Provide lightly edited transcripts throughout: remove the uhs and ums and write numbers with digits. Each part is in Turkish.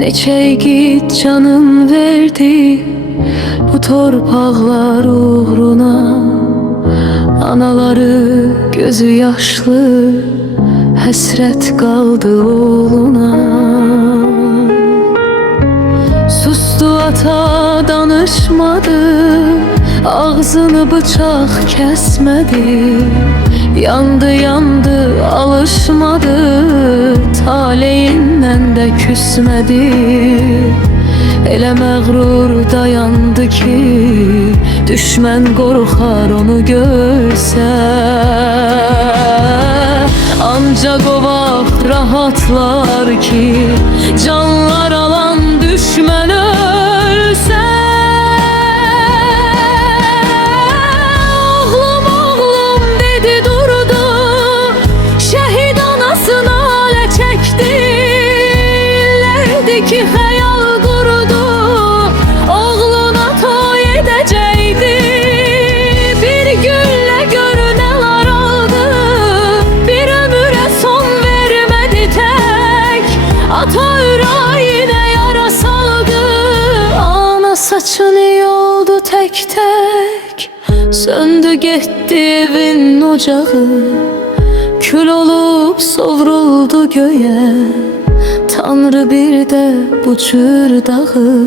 Neçə igid canım verdi bu torpaqlar uğruna. Anaları gözü yaşlı, həsrət qaldı oğluna. Sustu ata, danışmadı, ağzını bıçaq kəsmədi. Yandı yandı, alışmadı, taleyindən də küsmədi. Elə məğrur dayandı ki, düşmən qorxar onu görsə. Ancaq o vaxt rahatlar ki, canlar alan düşmən ölsə. Oğlum oğlum dedi durdu, şəhid anasına ələ çəkdi. İllərdi ki xəyal qurdu, oğluna toy edəcəkdi. Bir güllə görünələr aldı, bir ömürə son vermədi tək. Ata ürəyinə yara saldı, ana saçını yoldu tek tek. Söndü getdi evin ocağı, kül olup sovruldu göğe. Tanrı bir de bu çırdağı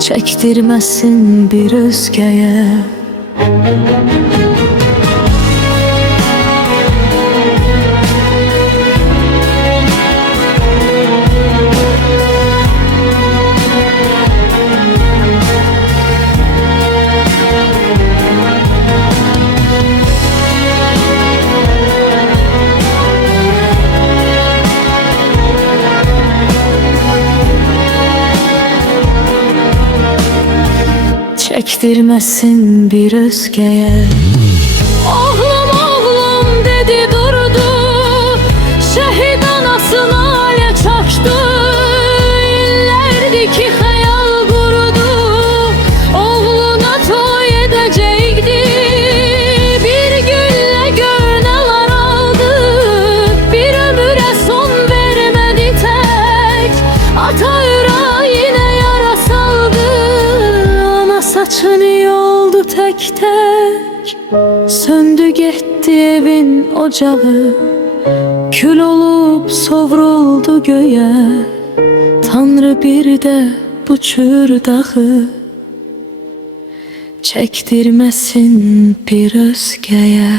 çektirmesin bir özgeye. Çektirmesin bir özgeye. Oğlum oğlum dedi durdu, şehit anasına ələ çaşdı. İllərdi ki xəyal qurdu, oğluna toy edəcəkdi. Bir güllə görünələr aldı, bir ömürə son vermədi tək. Ata ürəyinə yara saldı, saçını yoldu tek tek. Söndü gitti evin ocağı, kül olup sovruldu göğe. Tanrı bir de bu çırdağı çektirmesin bir özgeye.